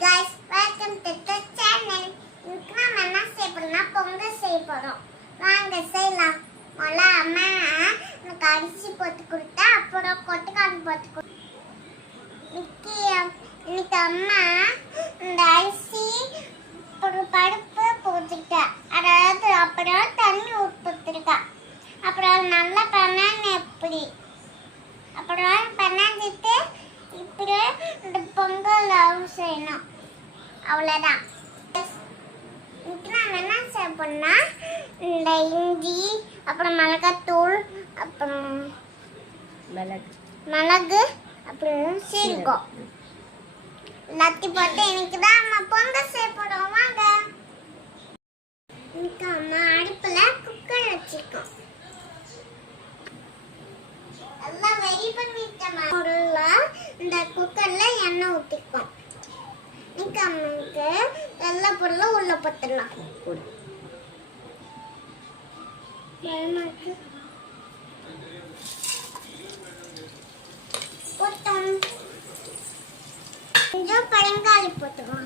guys, welcome to the channel. இன்னைக்கு நாம என்ன செய்ய போறோம்னா பொங்கல் செய்ய போறோம். வாங்க செய்யலாம். முதல்ல அம்மா எனக்கு அரிசி போட்டு கொடுத்தா அப்புறம் கொட்டைக்காரன் போட்டு கொடுத்தா. இன்னைக்கு அம்மா இந்த அரிசி அப்புறம் பருப்பு போட்டுட்டா. அதாவது அப்புறம் தண்ணி ஊற்றிருக்கா. அப்புறம் நல்லா பண்ணான்னு எப்படி அப்புறம் பண்ணாஞ்சிட்டு இப்படி இந்த பொங்கல் செய்யணும். அவ்வளோதான். இன்னைக்கு நான் என்ன செய்ய போனா இந்த இஞ்சி அப்புறம் மிளகாத்தூள் அப்புறம் மிளகு அப்புறம் சீரகம் எல்லாத்தையும் போட்டு இன்னைக்கு தான் அம்மா பொங்கல் செய்ய போறோம். வாங்க. இன்னைக்கு அம்மா அடுப்புல குக்கர் வச்சிருக்கோம். எல்லாம் ரெடி பண்ணிட்டேன். இந்த குக்கர்ல எண்ணெய் ஊற்றிப்போம். இன்னைக்கு அம்மாவுக்கு எல்லா பொருளும் உள்ள போட்டுடலாம். போட்டோம். கொஞ்சம் பழங்காலி போட்டுக்கோம்.